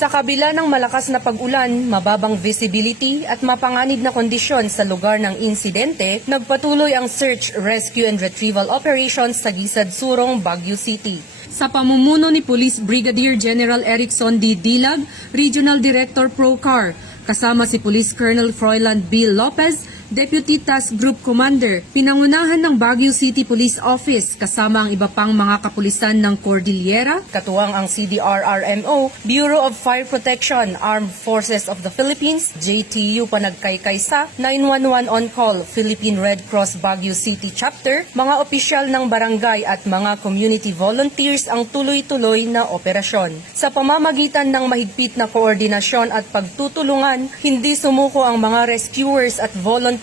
Sa kabila ng malakas na pag-ulan, mababang visibility at mapanganib na kondisyon sa lugar ng insidente, nagpatuloy ang search, rescue and retrieval operations sa Gisad Surong, Baguio City. Sa pamumuno ni Police Brigadier General Erickson D. Dilag, Regional Director ProCar, kasama si Police Colonel Froiland Bill Lopez, Deputy Task Group Commander, pinangunahan ng Baguio City Police Office kasama ang iba pang mga kapulisan ng Cordillera, katuwang ang CDRRMO, Bureau of Fire Protection, Armed Forces of the Philippines, JTU Panagkaykay sa 911 On Call, Philippine Red Cross Baguio City Chapter, mga opisyal ng barangay at mga community volunteers ang tuloy-tuloy na operasyon. Sa pamamagitan ng mahigpit na koordinasyon at pagtutulungan, hindi sumuko ang mga rescuers at volunteers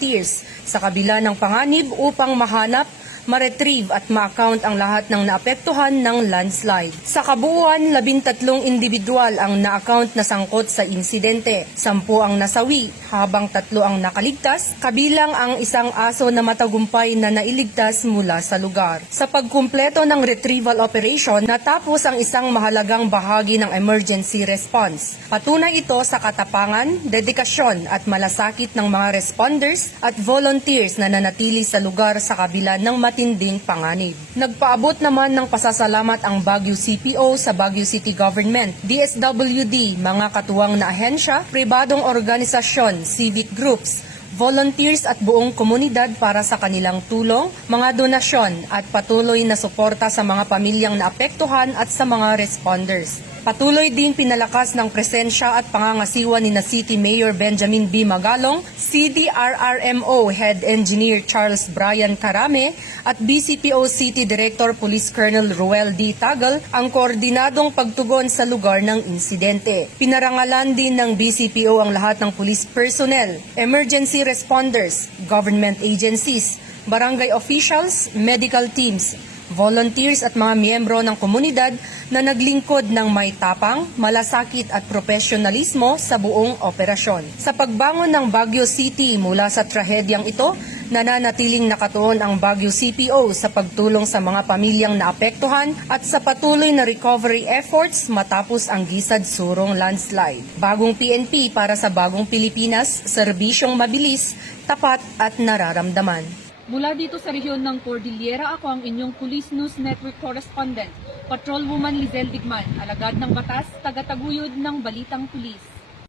sa kabila ng panganib upang mahanap, ma-retrieve at ma-account ang lahat ng naapektuhan ng landslide. Sa kabuuan, 13 individual ang na-account na sangkot sa insidente. 10 ang nasawi, habang 3 ang nakaligtas, kabilang ang isang aso na matagumpay na nailigtas mula sa lugar. Sa pagkumpleto ng retrieval operation, natapos ang isang mahalagang bahagi ng emergency response. Patunay ito sa katapangan, dedikasyon at malasakit ng mga responders at volunteers na nanatili sa lugar sa kabila ng matinding panganib. Nagpaabot naman ng pasasalamat ang Baguio CPO sa Baguio City Government, DSWD, mga katuwang na ahensya, pribadong organisasyon, civic groups, volunteers at buong komunidad para sa kanilang tulong, mga donasyon at patuloy na suporta sa mga pamilyang naapektuhan at sa mga responders. Patuloy din pinalakas ng presensya at pangangasiwa ni na City Mayor Benjamin B. Magalong, CDRRMO Head Engineer Charles Brian Carame at BCPO City Director Police Colonel Ruel D. Tagal ang koordinadong pagtugon sa lugar ng insidente. Pinarangalan din ng BCPO ang lahat ng police personnel, emergency responders, government agencies, barangay officials, medical teams, volunteers at mga miyembro ng komunidad na naglingkod ng may tapang, malasakit at profesionalismo sa buong operasyon. Sa pagbangon ng Baguio City mula sa trahedyang ito, nananatiling nakatuon ang Baguio CPO sa pagtulong sa mga pamilyang naapektuhan at sa patuloy na recovery efforts matapos ang Gisad Surong landslide. Bagong PNP para sa bagong Pilipinas, serbisyong mabilis, tapat at nararamdaman. Mula dito sa rehiyon ng Cordillera, ako ang inyong Police News Network Correspondent, Patrolwoman Lizelle Digman, alagad ng batas, tagataguyod ng Balitang Pulis.